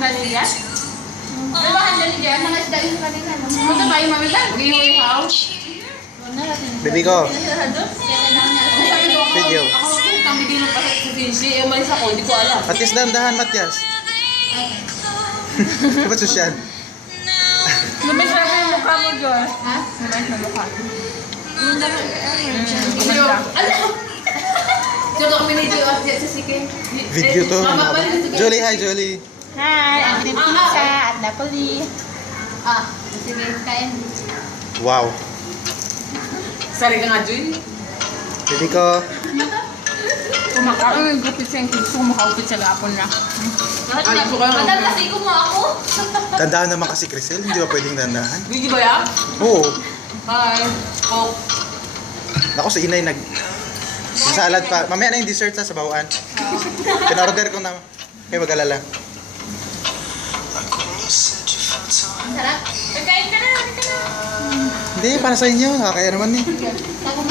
handaliya? Diba handaliya? Mga isda yung kanina. Ano ba yung mamita? Ihaw-ihaw? Baby ko, video. Ako kami din pa sa Vinci. Eh, umalis ako. Hindi ko alam. Matyas dahan, Matyas. Ba't sosyal? Lumis na yung mukha mo, Joy. Ha? Lumis na mukha. Ano? Diyo kami ni Joy sa sige. Video to. Jolie, hi Jolie. Hi, ang pizza at Napoli. Ah, sige, kain. Wow. Sari ka nga, Joy. Baby ko. Kumakain yung gupit siya yung gusto ko makaupit sa gapon na. Madam, kasi ko mo ako. Tandaan naman kasi Crisel, hindi ba pwedeng dandahan? Hindi ba yan? Oo. Hi. Coke. Ako sa inay nag... Yung salad pa. Mamaya na yung dessert sa bawaan. Pina-order ko na. Kaya mag-alala. Sarap. Kain ka na, Hindi, para sa inyo. Nakakaya naman eh. Ako